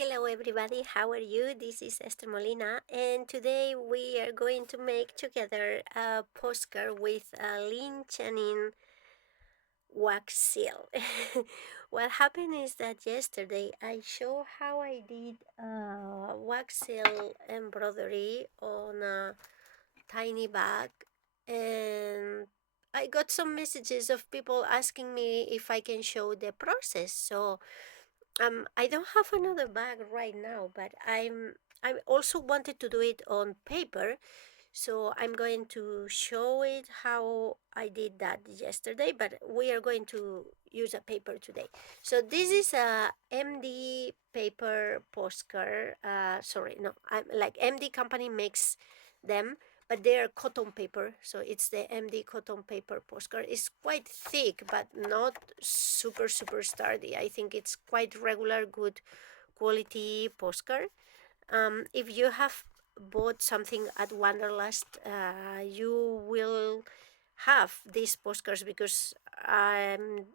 Hello everybody, how are you? This is Esther Molina, and today we are going to make together a postcard with a Lin Chia Ning wax seal. What happened is that yesterday I showed how I did wax seal embroidery on a tiny bag, and I got some messages of people asking me if I can show the process. So I don't have another bag right now, but I also wanted to do it on paper, so I'm going to show it how I did that yesterday, but we are going to use a paper today. So this is a MD paper postcard. Sorry, no, I'm like MD company makes them, but they are cotton paper. So it's the MD cotton paper postcard. It's quite thick, but not super sturdy. I think it's quite regular, good quality postcard. If you have bought something at Wanderlust, you will have these postcards because I'm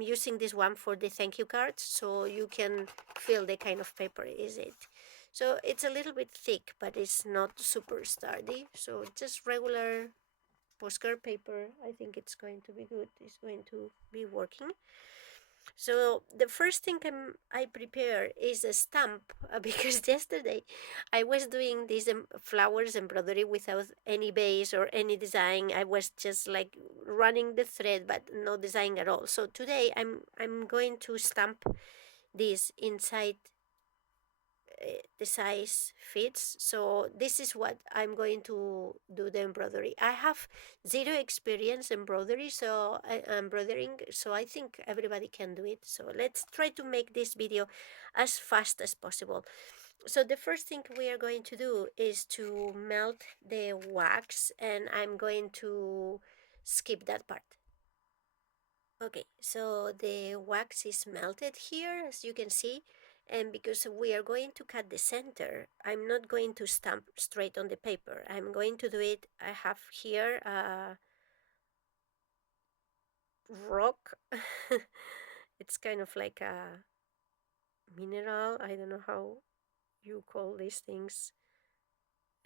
using this one for the thank you cards, so you can feel the kind of paper is it. So it's a little bit thick, but it's not super sturdy. So just regular postcard paper. I think it's going to be good. It's going to be working. So the first thing I prepare is a stamp because yesterday I was doing this flowers embroidery without any base or any design. I was just like running the thread but no design at all. So today I'm going to stamp this inside the size fits. So this is what I'm going to do the embroidery. I have zero experience embroidery, so embroidering, so I think everybody can do it. So let's try to make this video as fast as possible. So the first thing we are going to do is to melt the wax, and I'm going to skip that part. Okay, so the wax is melted here, as you can see, and because we are going to cut the center, I'm not going to stamp straight on the paper. I'm going to do it, I have here a rock. It's kind of like a mineral, I don't know how you call these things.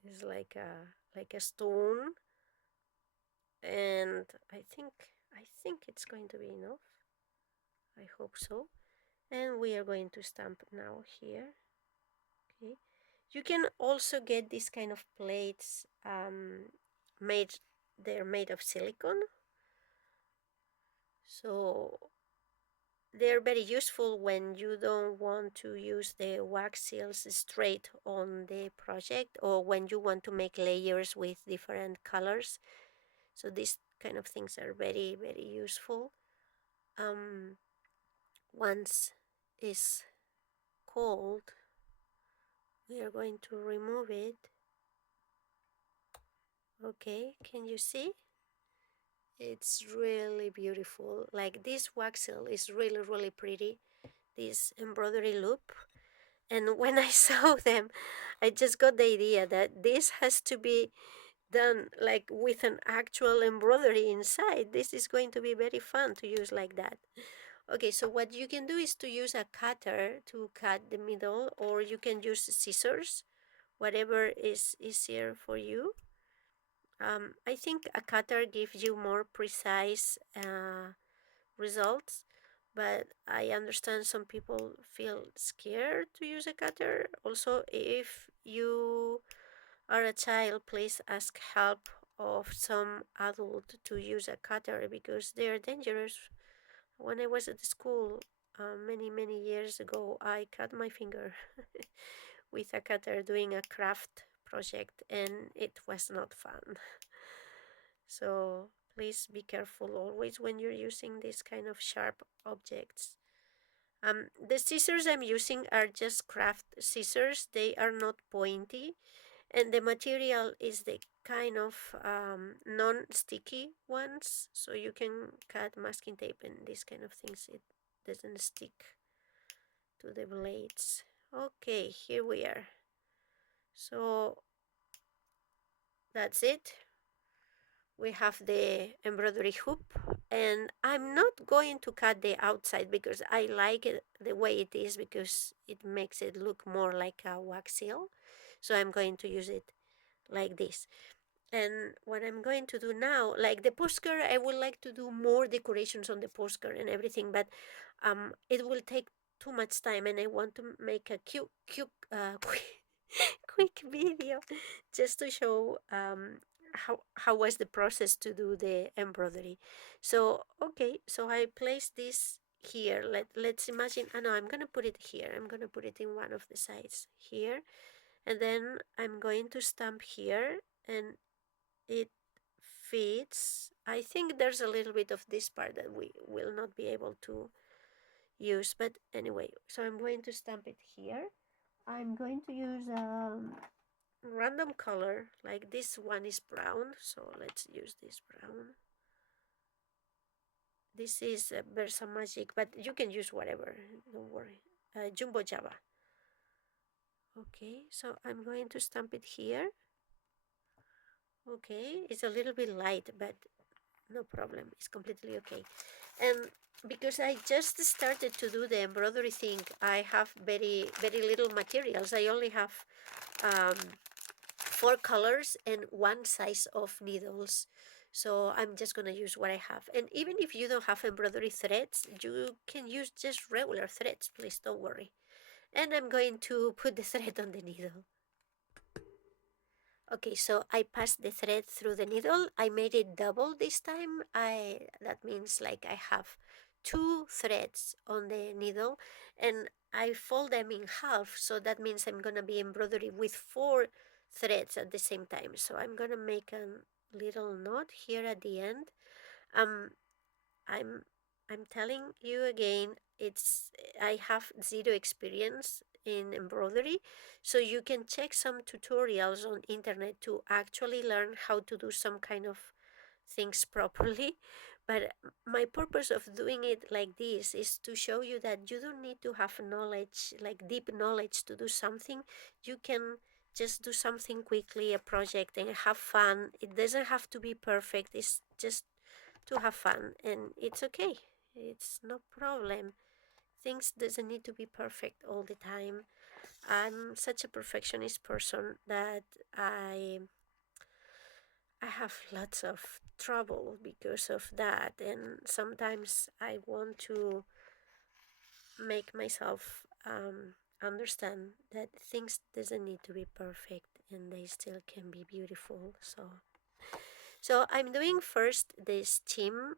It's like a stone, and I think it's going to be enough. I hope so. And we are going to stamp now here. Okay, you can also get this kind of plates made, they're made of silicone, so they're very useful when you don't want to use the wax seals straight on the project, or when you want to make layers with different colors. So these kind of things are very useful. Once it's cold, we are going to remove it. Okay, can you see? It's really beautiful. Like this wax seal is really pretty. This embroidery loop. And when I saw them, I just got the idea that this has to be done like with an actual embroidery inside. This is going to be very fun to use like that. Okay, so what you can do is to use a cutter to cut the middle, or you can use scissors, whatever is easier for you. I think a cutter gives you more precise results, but I understand some people feel scared to use a cutter. Also, if you are a child, please ask help of some adult to use a cutter because they are dangerous. When I was at the school many years ago, I cut my finger with a cutter doing a craft project, and it was not fun. So please be careful always when you're using these kind of sharp objects. The scissors I'm using are just craft scissors. They are not pointy, and the material is the kind of non-sticky ones, so you can cut masking tape and these kind of things. It doesn't stick to the blades. Okay, here we are. So that's it. we have the embroidery hoop, and I'm not going to cut the outside because I like it the way it is, because it makes it look more like a wax seal. So I'm going to use it like this. And what I'm going to do now, like the postcard, I would like to do more decorations on the postcard and everything, but it will take too much time, and I want to make a quick video just to show how was the process to do the embroidery. So okay, so I place this here. Let's imagine. Oh no, I'm gonna put it here. I'm gonna put it in one of the sides here, and then I'm going to stamp here, and it fits. I think there's a little bit of this part that we will not be able to use, but anyway, so I'm going to stamp it here. I'm going to use random color, like this one is brown, so let's use this brown. This is Versa Magic, but you can use whatever, don't worry. Jumbo Java. Okay, so I'm going to stamp it here. Okay, it's a little bit light, but no problem, it's completely okay. And because I just started to do the embroidery thing, I have very little materials. I only have 4 colors and 1 size of needles, so I'm just gonna use what I have. And even if you don't have embroidery threads, you can use just regular threads, please don't worry. And I'm going to put the thread on the needle. Okay, so I passed the thread through the needle. I made it double this time. That means like I have 2 threads on the needle, and I fold them in half, so that means I'm gonna be embroidering with 4 threads at the same time. So I'm gonna make a little knot here at the end. Um, I'm I'm telling you again, I have zero experience in embroidery, so you can check some tutorials on internet to actually learn how to do some kind of things properly. But my purpose of doing it like this is to show you that you don't need to have knowledge, like deep knowledge, to do something. You can just do something quickly, a project, and have fun. It doesn't have to be perfect. It's just to have fun, and it's okay. It's no problem. Things doesn't need to be perfect all the time. I'm such a perfectionist person that I have lots of trouble because of that, and sometimes I want to make myself understand that things doesn't need to be perfect, and they still can be beautiful. So I'm doing first the stem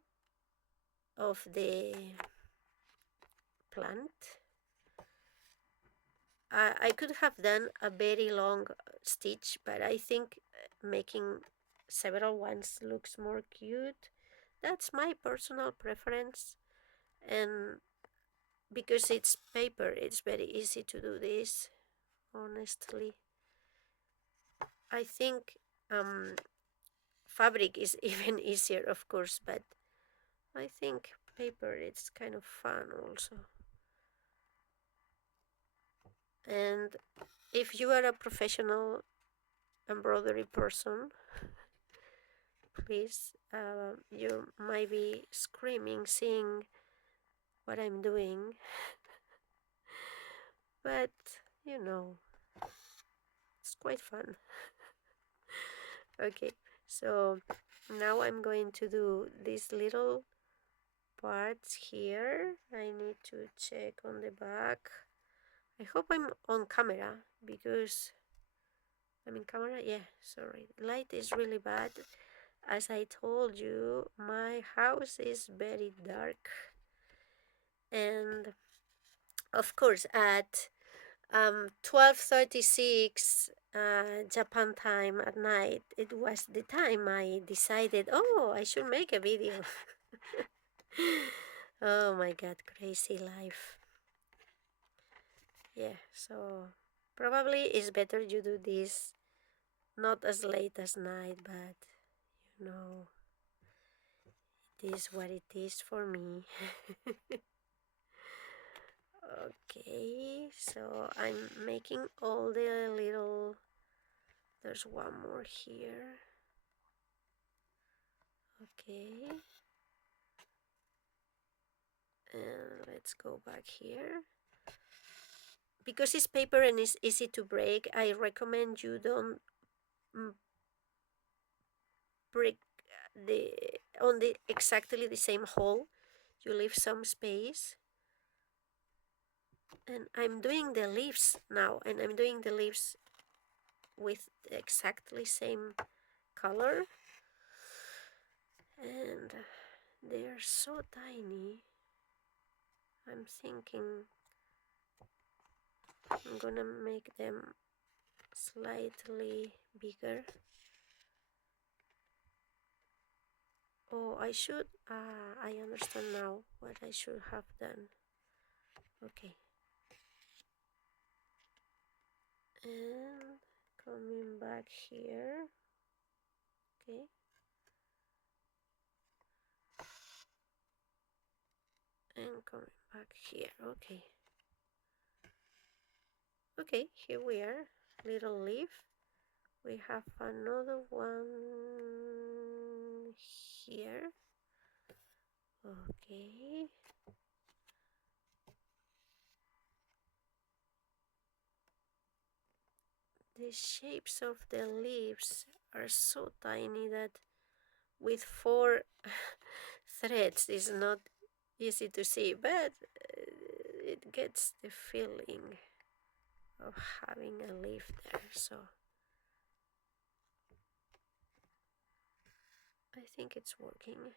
of the plant. I could have done a very long stitch, but I think making several ones looks more cute. That's my personal preference, and because it's paper, it's very easy to do this, honestly. I think fabric is even easier, of course, but I think paper, it's kind of fun also. And if you are a professional embroidery person, please, you might be screaming seeing what I'm doing, but you know, it's quite fun. Okay, so now I'm going to do these little parts here. I need to check on the back. I hope I'm on camera, because I'm in camera. Yeah, sorry, light is really bad. As I told you, my house is very dark, and of course at 12:36 Japan time at night, it was the time I decided, oh, I should make a video. Oh my god, crazy life. Yeah, so probably it's better you do this not as late as night, but you know, it is what it is for me. Okay, so I'm making all the little, there's one more here. Okay. And let's go back here. Because it's paper and it's easy to break, I recommend you don't break the on the exactly the same hole. You leave some space. And I'm doing the leaves now, and I'm doing the leaves with the exactly same color. And they're so tiny. I'm thinking I'm gonna make them slightly bigger. Oh, I should, I understand now what I should have done. Okay. And coming back here. Okay. And coming back here. Okay. Okay, here we are. Little leaf. We have another one here. Okay. The shapes of the leaves are so tiny that with 4 threads is not easy to see, but it gets the feeling of having a leaf there. So I think it's working.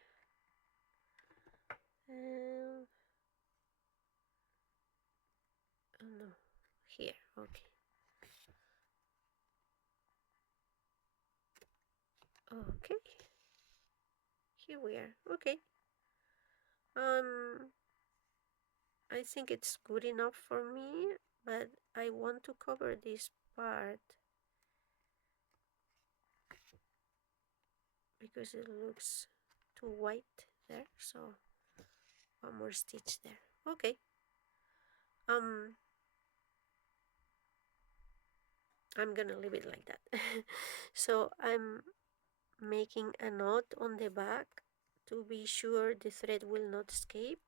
Oh no, here. Okay. Okay. Here we are. Okay. I think it's good enough for me, but I want to cover this part because it looks too white there. So one more stitch there. Okay. I'm gonna leave it like that. So I'm making a knot on the back to be sure the thread will not escape.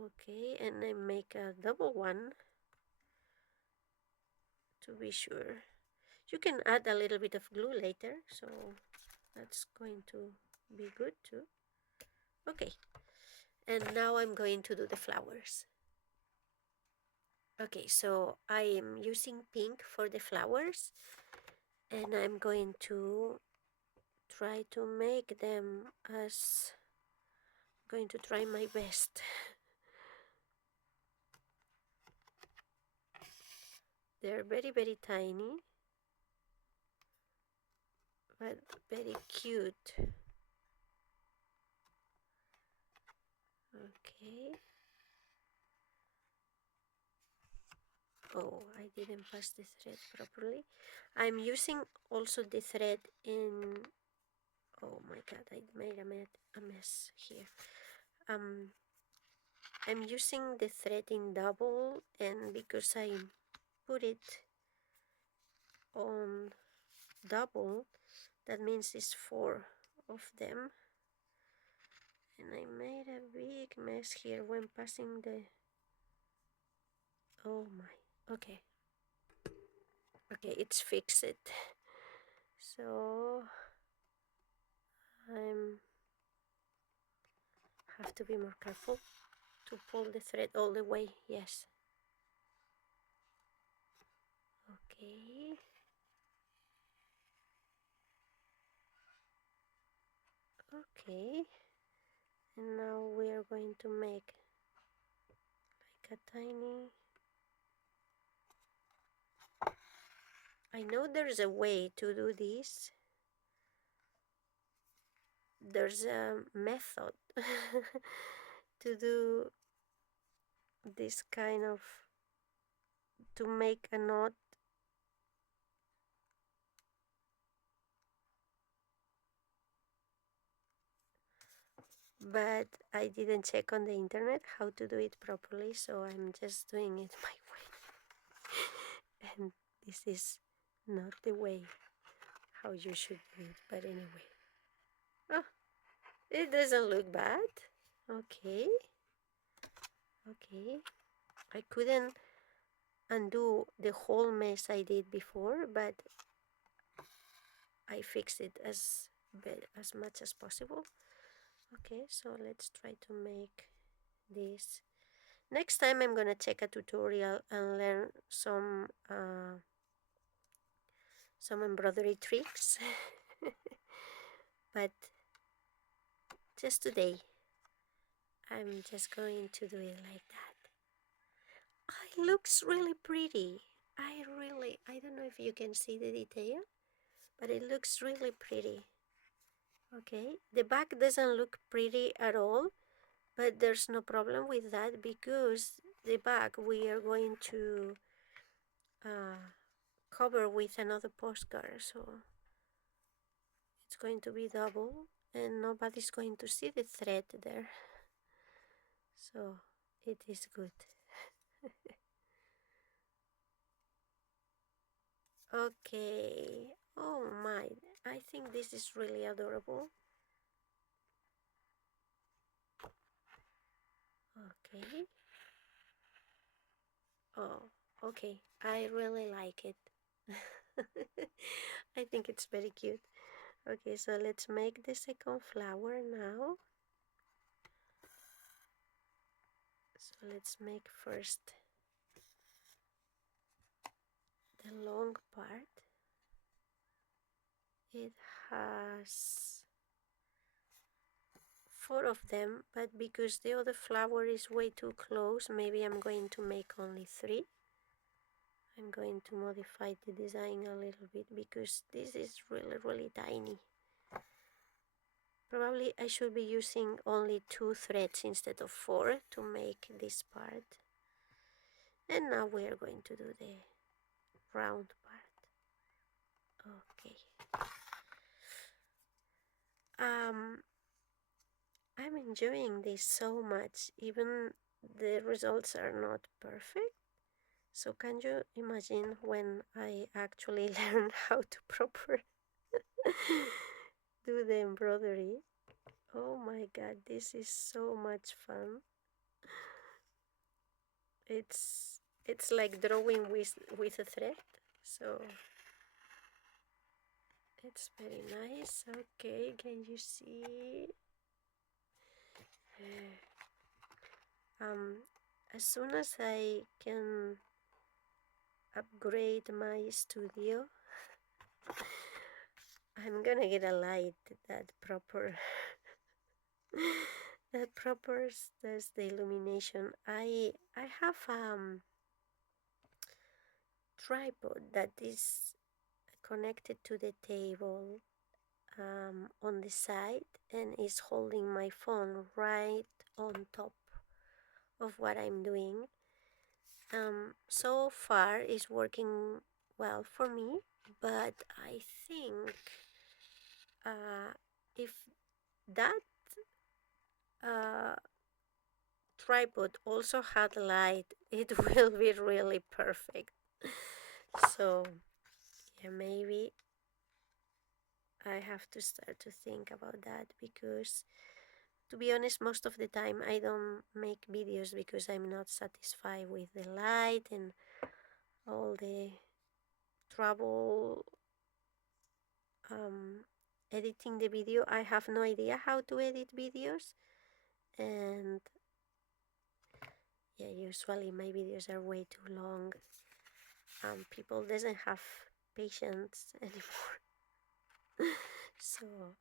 Okay, and I make a double one to be sure. You can add a little bit of glue later, so that's going to be good too. Okay, and now I'm going to do the flowers. Okay, so I am using pink for the flowers, and I'm going to try to make them as going to try my best. They're very, very tiny, but very cute. Okay. Oh, I didn't pass the thread properly. I'm using also the thread in, oh my god, I made a mess here. I'm using the thread in double, and because I put it on double, that means it's 4 of them, and I made a big mess here when passing the, oh my, okay, it's fixed. So I'm have to be more careful to pull the thread all the way. Yes. Okay. Okay. And now we are going to make like a tiny, I know there's a way to do this. There's a method to do this kind of, to make a knot. But I didn't check on the internet how to do it properly, so I'm just doing it my way. And this is not the way how you should do it, but anyway. Oh, it doesn't look bad. Okay. Okay. I couldn't undo the whole mess I did before, but I fixed it as much as possible. Okay, so let's try to make this. Next time I'm gonna take a tutorial and learn some embroidery tricks. But just today I'm just going to do it like that. It looks really pretty. I don't know if you can see the detail, but it looks really pretty. Okay, the back doesn't look pretty at all, but there's no problem with that because the back we are going to cover with another postcard, so it's going to be double and nobody's going to see the thread there, so it is good. Okay, oh my, I think this is really adorable. Okay. Oh, okay, I really like it. I think it's very cute. Okay, so let's make the second flower now. So let's make first the long part. It has 4 of them, but because the other flower is way too close, maybe I'm going to make only 3. I'm going to modify the design a little bit because this is really tiny. Probably I should be using only 2 threads instead of 4 to make this part. And now we are going to do the round part. Okay. I'm enjoying this so much, even the results are not perfect. So can you imagine when I actually learn how to proper do the embroidery? Oh my god, this is so much fun. It's like drawing with a thread, so it's very nice. Okay, can you see? As soon as I can upgrade my studio, I'm gonna get a light that proper does the illumination. I have tripod that is connected to the table on the side and is holding my phone right on top of what I'm doing. So far it's working well for me, but I think if that tripod also had light, it will be really perfect. So yeah, maybe I have to start to think about that because, to be honest, most of the time I don't make videos because I'm not satisfied with the light and all the trouble editing the video. I have no idea how to edit videos, and yeah, usually my videos are way too long. People doesn't have patience anymore. So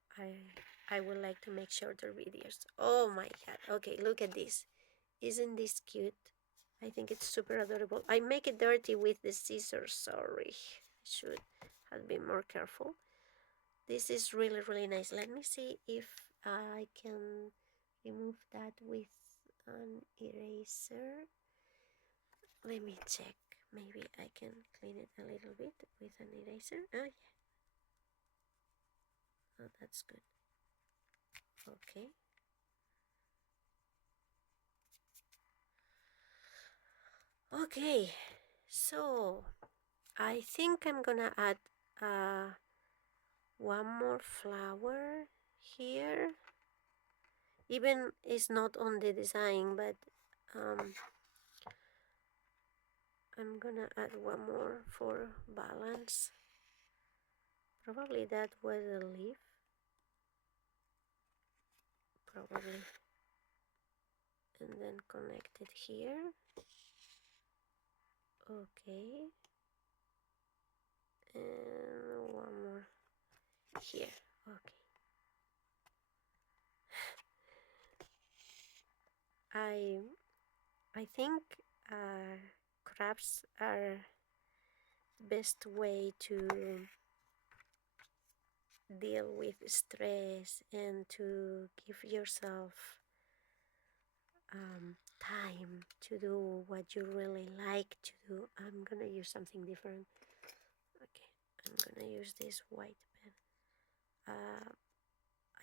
I would like to make shorter videos. Oh my god. Okay, look at this. Isn't this cute? I think it's super adorable. I make it dirty with the scissors. Sorry. I should have been more careful. This is really nice. Let me see if I can remove that with an eraser. Let me check. Maybe I can clean it a little bit with an eraser. Oh yeah. Oh, that's good. Okay. Okay, so I think I'm gonna add one more flower here. Even it's not on the design, but I'm gonna add one more for balance. Probably that was a leaf. Probably. And then connect it here. Okay. And one more here. Okay. I think crafts are the best way to deal with stress and to give yourself time to do what you really like to do. I'm gonna use something different. Okay, I'm gonna use this white pen.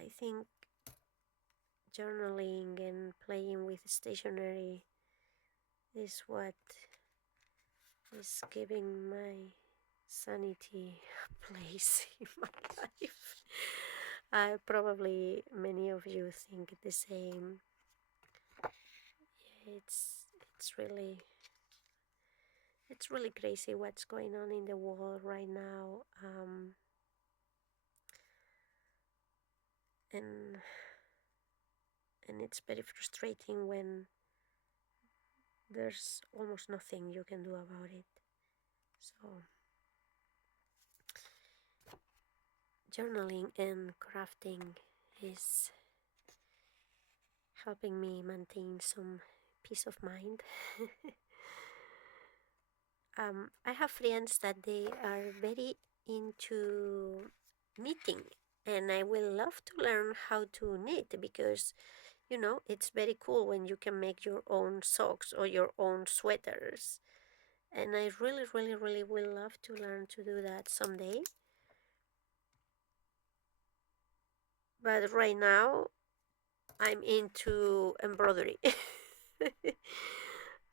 I think journaling and playing with stationery is what is giving my sanity a place in my life. Probably many of you think the same. It's really crazy what's going on in the world right now, and it's very frustrating when there's almost nothing you can do about it. So journaling and crafting is helping me maintain some peace of mind. I have friends that they are very into knitting, and I will love to learn how to knit because it's very cool when you can make your own socks or your own sweaters. And I really, really, really will love to learn to do that someday. But right now, I'm into embroidery.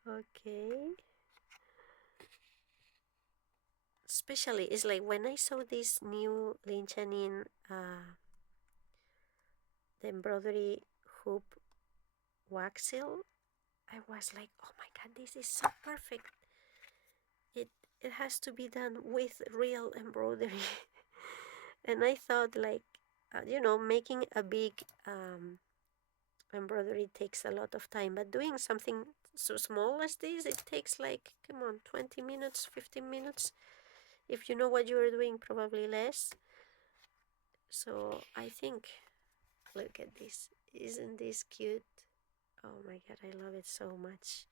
Okay. Especially, it's like when I saw this new Lin Chia Ning, the embroidery hoop wax seal, I was like, oh my god, this is so perfect. It has to be done with real embroidery. And I thought like, making a big embroidery takes a lot of time, but doing something so small as this, it takes like, come on, 20 minutes, 15 minutes. If you know what you're doing, probably less. So I think, look at this. Isn't this cute? Oh my god, I love it so much.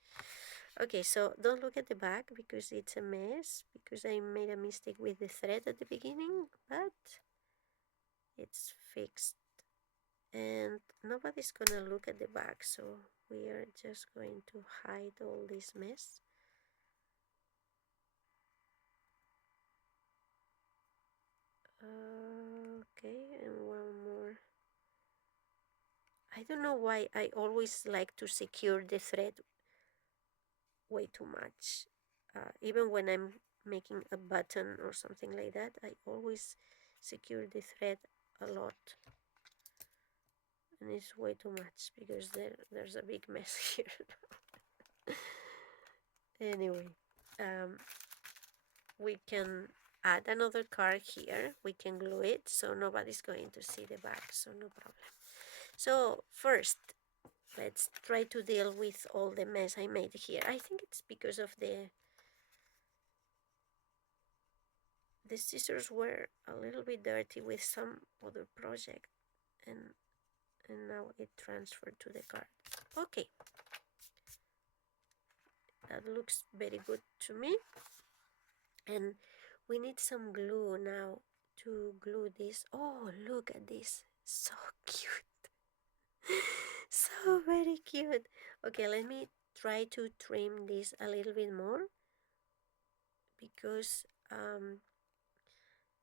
Okay, so don't look at the back because it's a mess, because I made a mistake with the thread at the beginning, but it's fixed. And nobody's gonna look at the back, so we are just going to hide all this mess. Okay, and one more. I don't know why I always like to secure the thread way too much. Even when I'm making a button or something like that, I always secure the thread a lot. And it's way too much because there's a big mess here. Anyway, we can add another card here. We can glue it so nobody's going to see the back, so no problem. So first, let's try to deal with all the mess I made here. I think it's because of the scissors were a little bit dirty with some other project, and now it transferred to the card. Okay, that looks very good to me. And we need some glue now to glue this. Oh, look at this, so cute. So very cute. Okay, let me try to trim this a little bit more because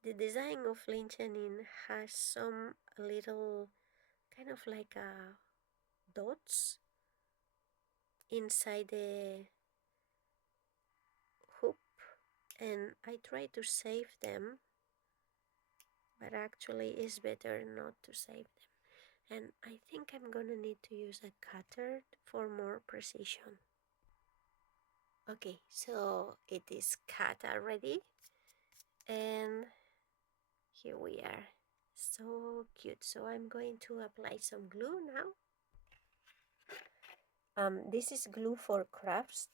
the design of Lin Chia Ning has some little kind of like dots inside the hoop, and I try to save them but actually it's better not to save them. And I think I'm gonna need to use a cutter for more precision. Okay, so it is cut already, and here we are. So cute. So I'm going to apply some glue now. This is glue for crafts,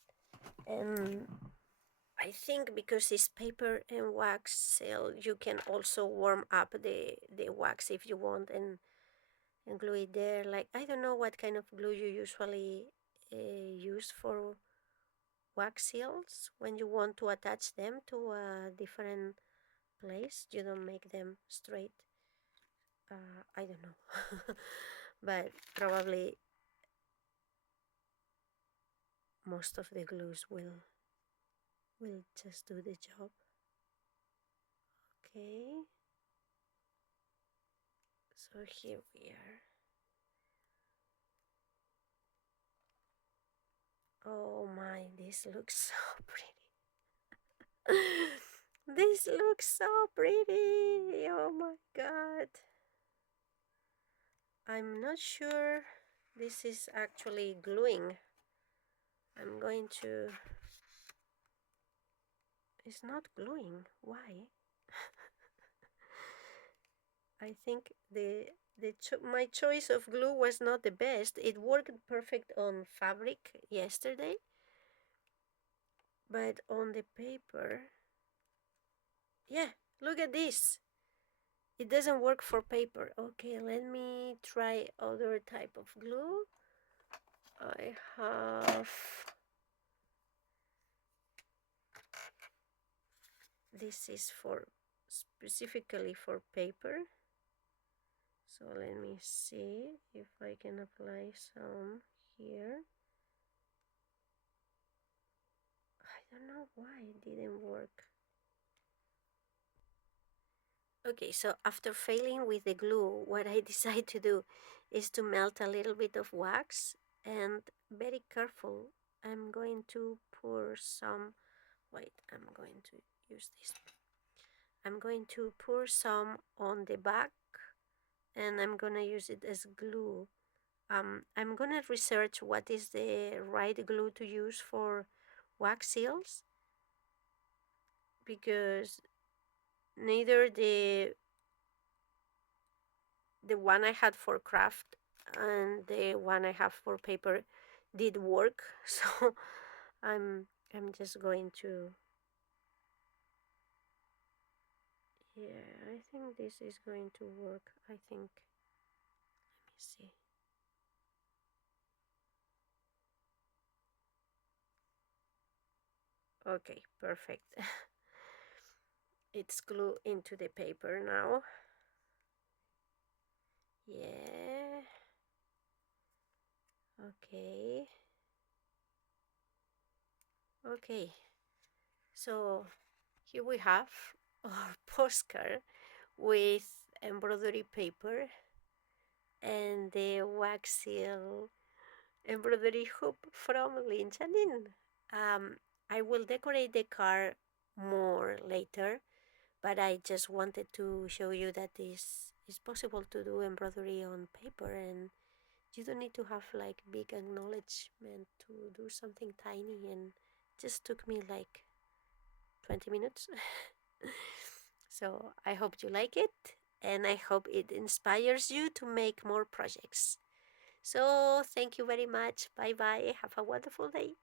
and I think because it's paper and wax seal, you can also warm up the wax if you want, and glue it there. Like, I don't know what kind of glue you usually use for wax seals when you want to attach them to a different place. You don't make them straight. I don't know. But probably most of the glues will just do the job. Okay, so here we are. Oh my, this looks so pretty. This looks so pretty. Oh my god. I'm not sure this is actually gluing. I'm going to... It's not gluing. Why? I think my choice of glue was not the best. It worked perfect on fabric yesterday, but on the paper, yeah, look at this. It doesn't work for paper. Okay, let me try other type of glue. I have this is for specifically for paper. So let me see if I can apply some here. I don't know why it didn't work. Okay, so after failing with the glue, what I decide to do is to melt a little bit of wax, and very careful, I'm going to pour some, wait, I'm going to use this. I'm going to pour some on the back, and I'm gonna use it as glue. I'm gonna research what is the right glue to use for wax seals, because neither the one I had for craft and the one I have for paper did work. So I'm just going to, yeah, I think this is going to work. I think, let me see. Okay, perfect. It's glued into the paper now. Yeah. Okay. Okay. So here we have our postcard with embroidery paper and the wax seal embroidery hoop from Lin Chia Ning. I will decorate the card more later, but I just wanted to show you that this is possible to do embroidery on paper, and you don't need to have like big acknowledgement to do something tiny, and just took me like 20 minutes. So I hope you like it, and I hope it inspires you to make more projects. So thank you very much. Bye bye. Have a wonderful day.